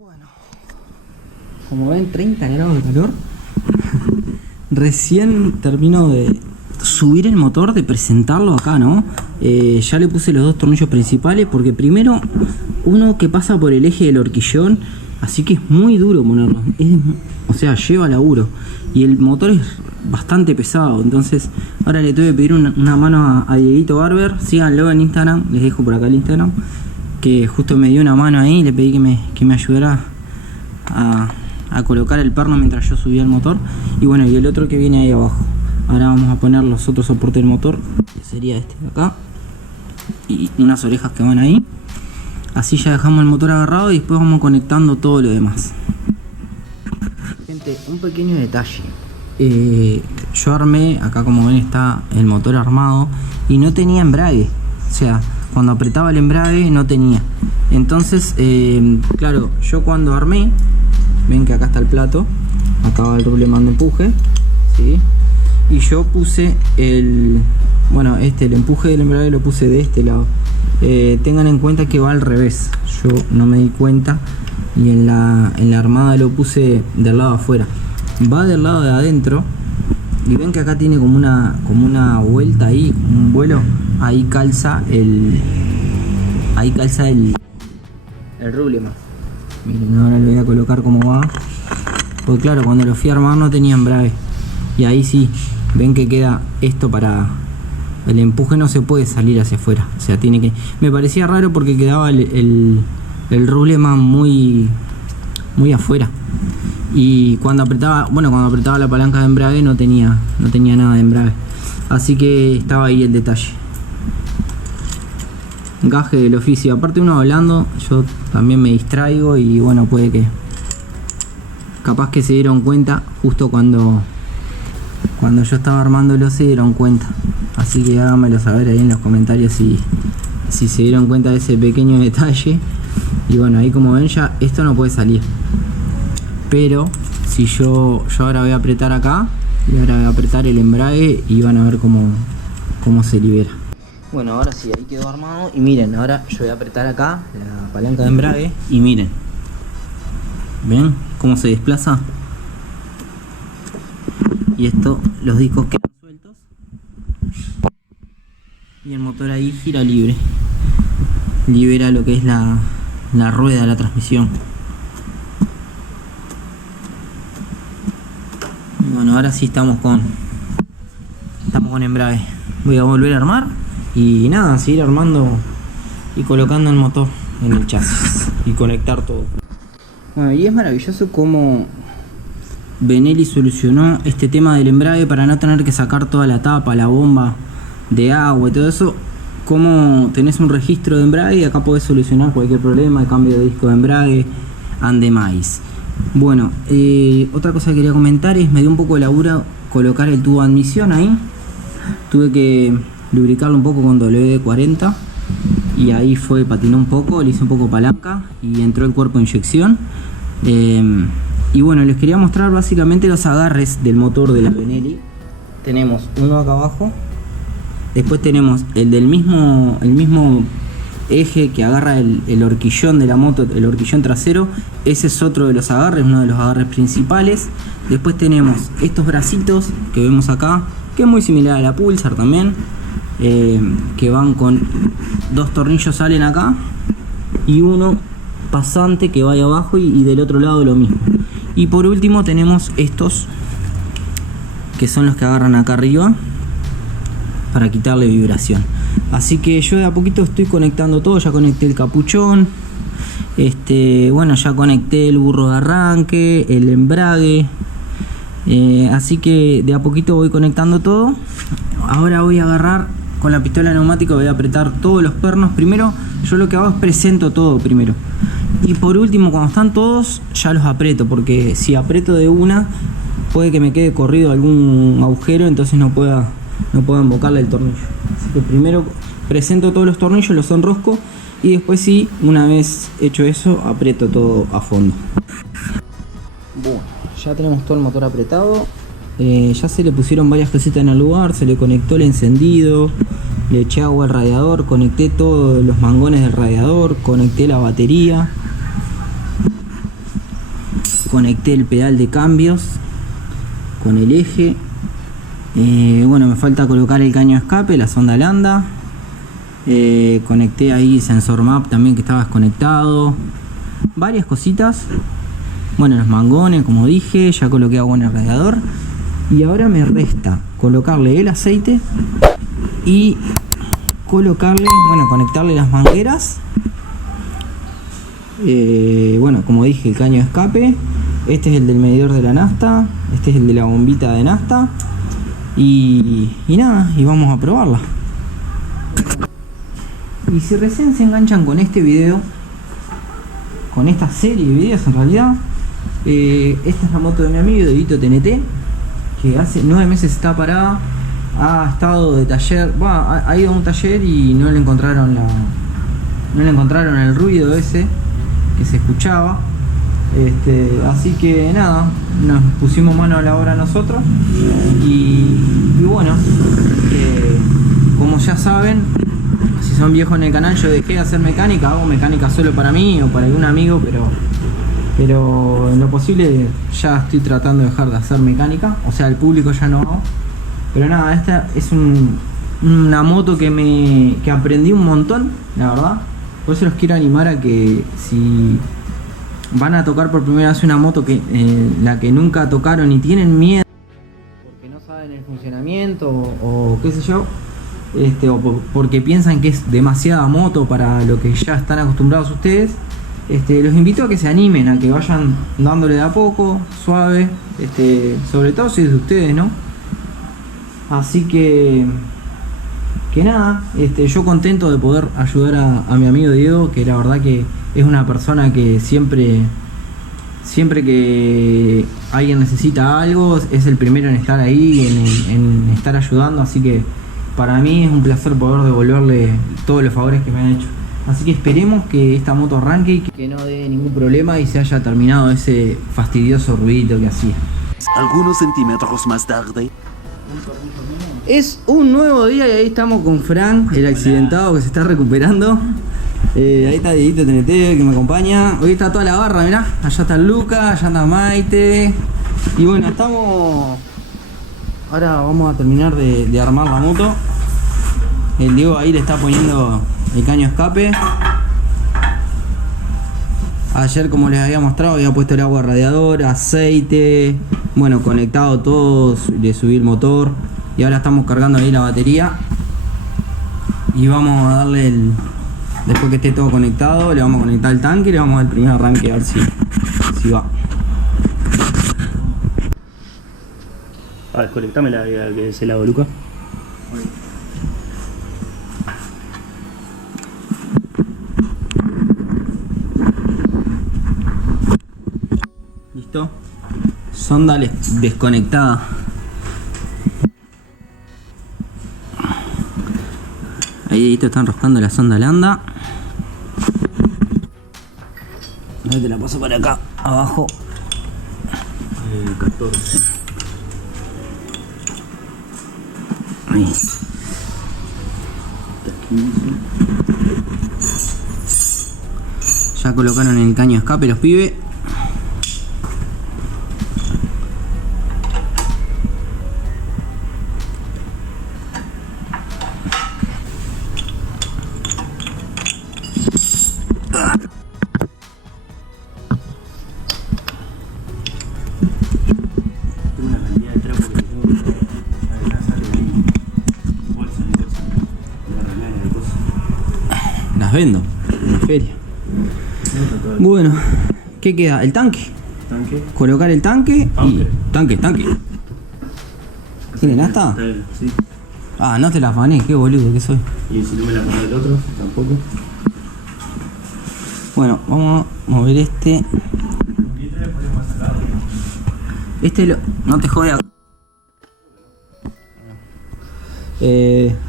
Bueno, como ven, 30 grados de calor. Recién termino de subir el motor, de presentarlo acá, ¿no? Ya le puse los dos tornillos principales porque primero uno que pasa por el eje del horquillón, así que es muy duro ponerlo, o sea, lleva laburo y el motor es bastante pesado. Entonces ahora le tuve que pedir una mano a Dieguito Barber. Síganlo en Instagram, les dejo por acá el Instagram, que justo me dio una mano ahí. Le pedí que me ayudara a colocar el perno mientras yo subía el motor. Y bueno, y el otro que viene ahí abajo. Ahora vamos a poner los otros soportes del motor, que sería este de acá, y unas orejas que van ahí. Así ya dejamos el motor agarrado y después vamos conectando todo lo demás. Gente, un pequeño detalle. Yo armé, acá como ven está el motor armado y no tenía embrague. O sea, cuando apretaba el embrague no tenía. Entonces, claro, yo cuando armé, ven que acá está el plato, acá va el ruleman de empuje, ¿sí? Y yo puse el empuje del embrague lo puse de este lado. Tengan en cuenta que va al revés, yo no me di cuenta y en la armada lo puse del lado de afuera. Va del lado de adentro y ven que acá tiene como una vuelta ahí, un vuelo, ahí calza el ruleman. Miren, ahora lo voy a colocar como va, porque claro, cuando lo fui a armar no tenía embrague y ahí sí, ven que queda esto para el empuje, no se puede salir hacia afuera, o sea, tiene que, me parecía raro porque quedaba el ruleman muy afuera. Y cuando apretaba la palanca de embrague no tenía nada de embrague, así que estaba ahí el detalle. Gaje del oficio. Aparte, uno hablando, yo también me distraigo y bueno, puede que capaz que se dieron cuenta justo cuando yo estaba armándolo, se dieron cuenta. Así que háganmelo saber ahí en los comentarios si se dieron cuenta de ese pequeño detalle. Y bueno, ahí como ven ya esto no puede salir. Pero si yo ahora voy a apretar acá y ahora voy a apretar el embrague y van a ver cómo se libera. Bueno, ahora sí, ahí quedó armado y miren, ahora yo voy a apretar acá la palanca de embrague y miren, ¿ven cómo se desplaza? Y esto, los discos quedan sueltos y el motor ahí gira libre, libera lo que es la rueda de la transmisión. Bueno, ahora sí estamos con embrague. Voy a volver a armar y nada, seguir armando y colocando el motor en el chasis y conectar todo. Bueno, y es maravilloso cómo Benelli solucionó este tema del embrague para no tener que sacar toda la tapa, la bomba de agua y todo eso. Como tenés un registro de embrague y acá podés solucionar cualquier problema de cambio de disco de embrague and demás. Bueno, otra cosa que quería comentar es, me dio un poco de laburo colocar el tubo de admisión ahí. Tuve que lubricarlo un poco con WD-40 y ahí patinó un poco, le hice un poco palanca y entró el cuerpo de inyección. Y bueno, les quería mostrar básicamente los agarres del motor de la Benelli. Tenemos uno acá abajo, después tenemos el del mismo eje que agarra el horquillón de la moto, el horquillón trasero. Ese es otro de los agarres, uno de los agarres principales. Después tenemos estos bracitos que vemos acá, que es muy similar a la Pulsar también, que van con dos tornillos, salen acá y uno pasante que va ahí abajo y del otro lado lo mismo. Y por último tenemos estos que son los que agarran acá arriba para quitarle vibración. Así que yo de a poquito estoy conectando todo. Ya conecté el capuchón, bueno, ya conecté el burro de arranque, el embrague, así que de a poquito voy conectando todo. Ahora voy a agarrar con la pistola neumática, voy a apretar todos los pernos. Primero yo lo que hago es presento todo primero y por último, cuando están todos, ya los aprieto, porque si aprieto de una puede que me quede corrido algún agujero, entonces no pueda embocarle el tornillo. Así que primero presento todos los tornillos, los enrosco y después sí, una vez hecho eso, aprieto todo a fondo. Bueno, ya tenemos todo el motor apretado. Ya se le pusieron varias cositas en el lugar, se le conectó el encendido, le eché agua al radiador, conecté todos los mangones del radiador, conecté la batería. conecté el pedal de cambios con el eje. Bueno, me falta colocar el caño de escape, la sonda lambda. Conecté ahí sensor map también que estaba desconectado. Varias cositas. Bueno, los mangones, como dije, ya coloqué agua en el radiador. Y ahora me resta colocarle el aceite y colocarle, bueno, conectarle las mangueras. Bueno, como dije, el caño de escape. Este es el del medidor de la nafta. Este es el de la bombita de nafta. Y nada, y vamos a probarla. Y si recién se enganchan con este video, con esta serie de videos en realidad, esta es la moto de mi amigo Dieguito TNT, que hace 9 meses está parada. Ha estado de taller, bueno, ha ido a un taller y no le encontraron el ruido ese que se escuchaba. Así que nada, nos pusimos mano a la obra nosotros y bueno, como ya saben, si son viejos en el canal, yo dejé de hacer mecánica, hago mecánica solo para mí o para algún amigo, pero en lo posible ya estoy tratando de dejar de hacer mecánica, o sea, el público ya no hago. Pero nada, esta es una moto que aprendí un montón, la verdad. Por eso los quiero animar a que si van a tocar por primera vez una moto la que nunca tocaron y tienen miedo porque no saben el funcionamiento o qué sé yo, o porque piensan que es demasiada moto para lo que ya están acostumbrados ustedes, los invito a que se animen, a que vayan dándole de a poco, suave, sobre todo si es de ustedes, ¿no? Así que nada, yo contento de poder ayudar a mi amigo Diego, que la verdad que es una persona que siempre que alguien necesita algo es el primero en estar ahí, en estar ayudando. Así que para mí es un placer poder devolverle todos los favores que me han hecho. Así que esperemos que esta moto arranque y que no dé ningún problema y se haya terminado ese fastidioso ruidito que hacía. Algunos centímetros más tarde. Es un nuevo día y ahí estamos con Frank, el accidentado que se está recuperando. Ahí está Dieguito TNT que me acompaña. Hoy está toda la barra, mirá. Allá está Luca, allá está Maite. Y bueno, estamos... Ahora vamos a terminar de armar la moto. El Diego ahí le está poniendo el caño de escape. Ayer, como les había mostrado, había puesto el agua radiador, aceite. Bueno, conectado todo, le subí el motor. Y ahora estamos cargando ahí la batería. Y vamos a darle después que esté todo conectado, le vamos a conectar el tanque y le vamos a dar el primer arranque a ver si va. Desconectame la que es el lado, Luca. ¿Listo? Sonda desconectada. Ahí está enroscando la sonda lambda. Ahora te la paso para acá, abajo. 14. Ahí. 15. Ya colocaron el caño de escape los pibes. Las vendo en la feria. Bueno, ¿qué queda? ¿El tanque? ¿Tanque? Colocar el tanque y... Tanque. ¿Tiene nafta? Sí. Ah, no te la afané, qué boludo que soy. Y si no me la pone el otro, tampoco. Bueno, vamos a mover este. No te jode.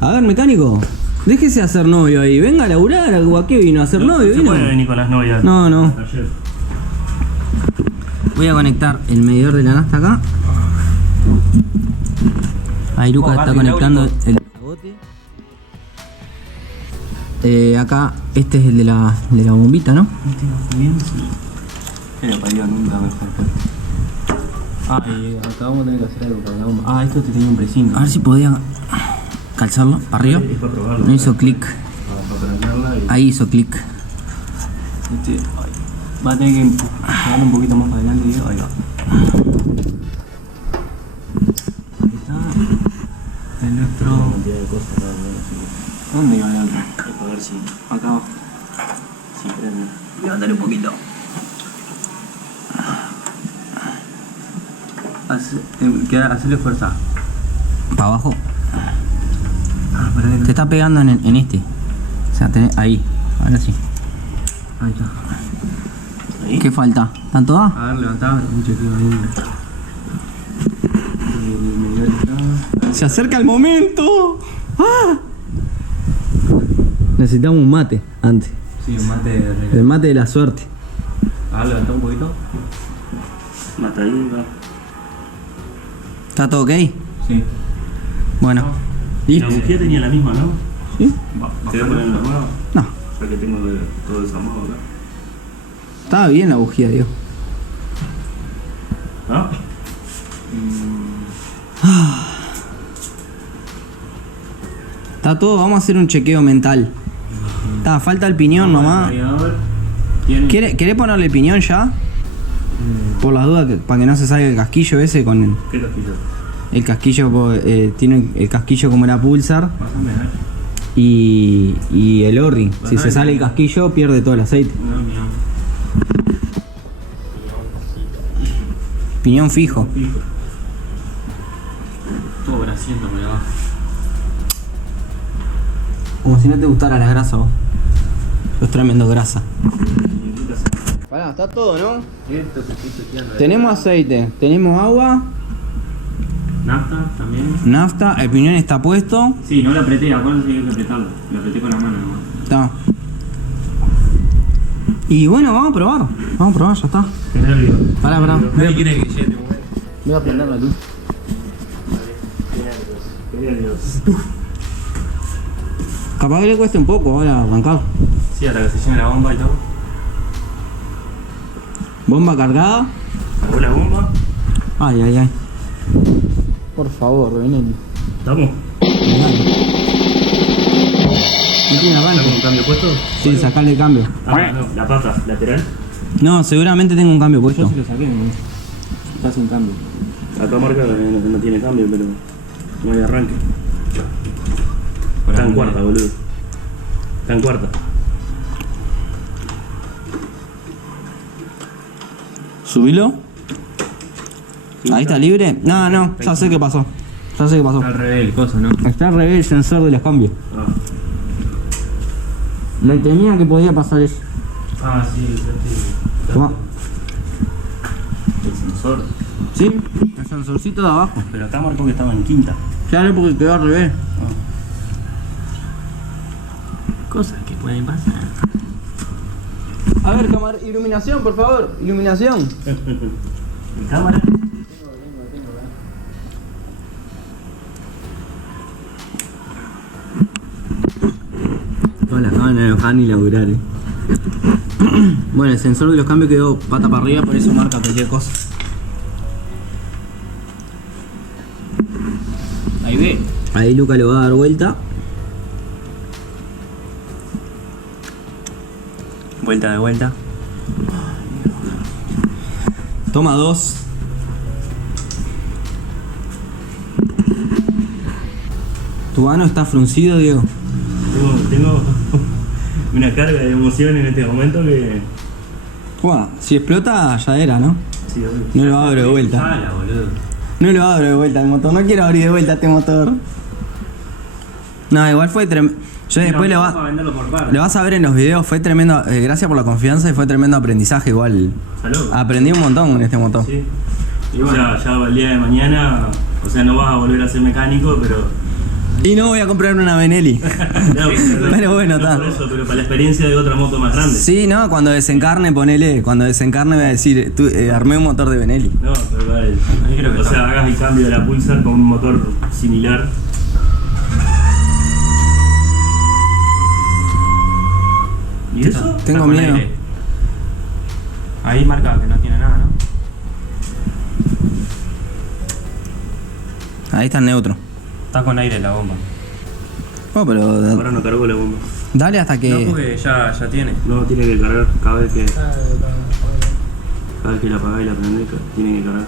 A ver, mecánico. Déjese de hacer novio ahí. Venga a laburar. ¿A qué vino? ¿A hacer novio? No se puede venir con las novias. No. Voy a conectar el medidor de la nafta acá. Ahí Lucas está conectando el sabote. Acá este es el de la bombita, ¿no? ¿Qué le parió? Nunca mejor puesto. Ah, y acá vamos a tener que hacer algo para la bomba. Ah, esto te tenía un precinto. A ver si podía calzarlo para arriba. Es para probarlo. No hizo clic. Para prenderla y... Ahí hizo clic. Va a tener que llevarlo un poquito más para adelante, Diego. Ahí va. Ahí está. Electro. Una cantidad de cosas, ¿dónde iba el otro? Es para ver si... Acá abajo. Si prende. Levántale un poquito. Hacerle fuerza. Para abajo. Te está pegando en este. O sea, ahí. Ahora sí. Ahí está. ¿Ahí? ¿Qué falta? ¿Están todas? A ver, levantá un chequeo ahí. Se acerca el momento. ¡Ah! Necesitamos un mate antes. Sí, un mate de... El mate de la suerte. A ver, levantá un poquito. Mata ahí, va. ¿Está todo ok? Sí. Bueno. ¿Listo? La bujía tenía la misma, ¿no? ¿Sí? ¿Te voy a poner la nueva? No. Ya que tengo todo desarmado acá. Estaba bien la bujía, Diego. ¿Ah? Está todo, vamos a hacer un chequeo mental. Falta el piñón nomás. ¿Querés ponerle piñón ya? Por las dudas, para que no se salga el casquillo ese con el... ¿Qué casquillo? El casquillo, tiene el casquillo como la Pulsar Pásame, y el O-ring. Si se sale el casquillo, pierde todo el aceite. No, mío. Piñón fijo. Todo grasiento por abajo. Como si no te gustara la grasa vos. Sos tremendo grasa. Pará, está todo, ¿no? Esto que estoy chequeando. Tenemos aceite, tenemos agua, Nafta también. nafta, el piñón está puesto. Sí, no lo apreté, acuérdate que hay que apretarlo. Lo apreté con la mano nomás. Está. Y bueno, vamos a probar. Vamos a probar, ya está. Qué nervio. Pará. Nadie quiere que llegue, Voy a prender la luz. Qué nervios. Capaz que le cueste un poco ahora arrancar. Sí, hasta que se llene la bomba y todo. Bomba cargada. ¿Cargó la bomba? Ay. Por favor, Benelli. ¿Estamos? ¿No tiene ¿Está con arranque? un cambio puesto? Sí, sacarle el cambio. Ah, no, la pata lateral. No, seguramente tengo un cambio puesto. Yo sí lo saqué, ¿no? Está sin cambio. Acá marca que no tiene cambio, pero no hay arranque. Está en cuarta, boludo. Está en cuarta. ¿Subilo? ¿Ahí está libre? No, ya sé qué pasó. Está al revés el coso, ¿no? Está al revés el sensor de los cambios. Ah, Me temía que podía pasar eso. sí, Toma. El sensor. ¿Sí? El sensorcito de abajo. Pero acá marcó que estaba en quinta. Claro, porque quedó al revés. Cosas que pueden pasar. A ver, cámara, iluminación, por favor. Iluminación. ¿Mi cámara? Todas las cámaras no van ni laburar, Bueno, el sensor de los cambios quedó pata para arriba, por eso marca cualquier cosa. Ahí ve. Ahí Luca le va a dar vuelta. Vuelta de vuelta. Toma 2. ¿Tu ano está fruncido, Diego? Tengo una carga de emoción en este momento que... Buah, si explota ya era, ¿no? Sí, obvio. No lo abro de vuelta. Sala, boludo. No lo abro de vuelta el motor. No quiero abrir de vuelta este motor. No, igual fue tremendo. Yo después lo vamos a venderlo por par. vas a ver en los videos. Fue tremendo. Gracias por la confianza y fue tremendo aprendizaje igual. Salud. Aprendí un montón con este motor. Sí. Y bueno, ya el día de mañana, o sea, no vas a volver a ser mecánico, pero... Y no voy a comprar una Benelli. No, Pero bueno, no está. por eso, pero para la experiencia de otra moto más grande. Sí, no, cuando desencarne, ponele. Cuando desencarne voy a decir, armé un motor de Benelli. No, pero vale. O sea, hagas el cambio de la Pulsar con un motor similar. ¿Y eso? Tengo Está con miedo. aire. Ahí marca que no tiene nada, ¿no? Ahí está el neutro. Está con aire la bomba. Oh, pero Ahora no cargó la bomba. dale hasta que... No, porque ya tiene. No, tiene que cargar cada vez que... Cada vez que la apagás y la prendés, tiene que cargar.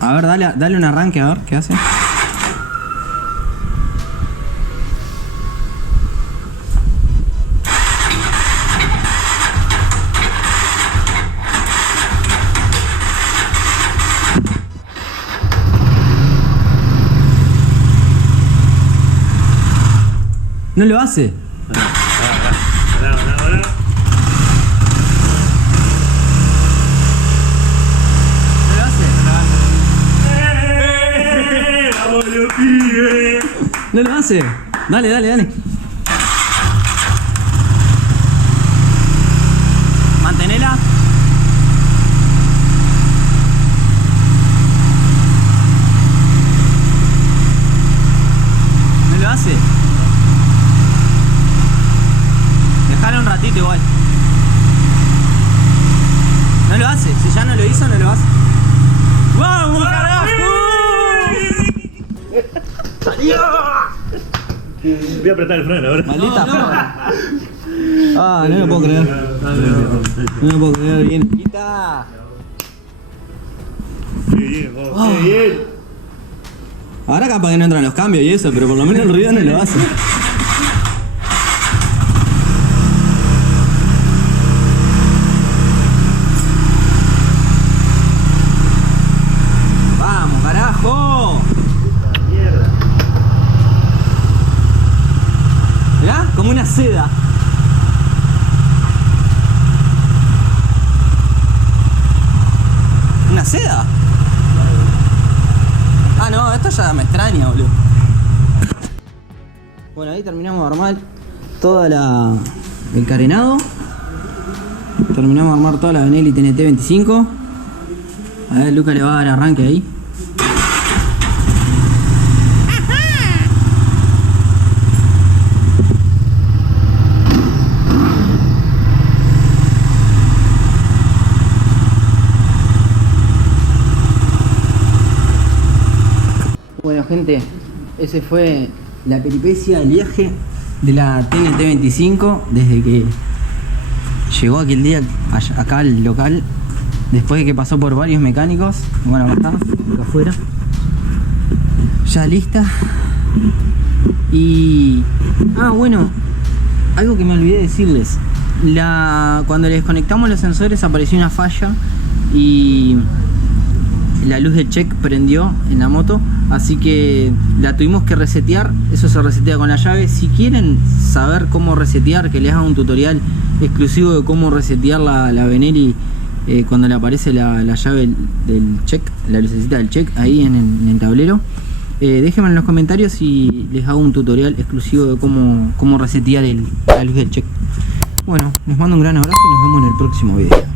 A ver, dale un arranque, a ver, ¿qué hace? No lo hace. Pará. No lo hace. ¡Vamos, los pibes! No lo hace. Dale. Mantenela. No lo hace. Dejalo un ratito igual. No lo hace. Si ya no lo hizo, no lo hace. ¡Vamos, carajo! Voy a apretar el freno ahora. Maldita porra. Ah, no lo puedo creer. No lo puedo creer. Bien. Quita. Qué bien, vos. Qué bien. Ahora capaz que no entran los cambios y eso, pero por lo menos el ruido no lo hace. ¡Vamos, carajo! Mierda. Mirá, como una seda. ¿Una seda? Ah, no, esto ya me extraña, boludo. Bueno, ahí terminamos de armar toda el carenado. Terminamos de armar toda la Benelli TNT 25. A ver, Luca le va a dar arranque ahí. Bueno, gente, ese fue la peripecia del viaje de la TNT 25 desde que llegó aquel día acá al local, después de que pasó por varios mecánicos. Bueno, acá está, acá afuera, ya lista. Y bueno, algo que me olvidé decirles, cuando le desconectamos los sensores apareció una falla y la luz del check prendió en la moto, así que la tuvimos que resetear. Eso se resetea con la llave. Si quieren saber cómo resetear, que les haga un tutorial exclusivo de cómo resetear la Benelli cuando le aparece la llave del check, la lucecita del check ahí en el tablero, déjenme en los comentarios y les hago un tutorial exclusivo de cómo resetear la luz del check. Bueno, les mando un gran abrazo y nos vemos en el próximo video.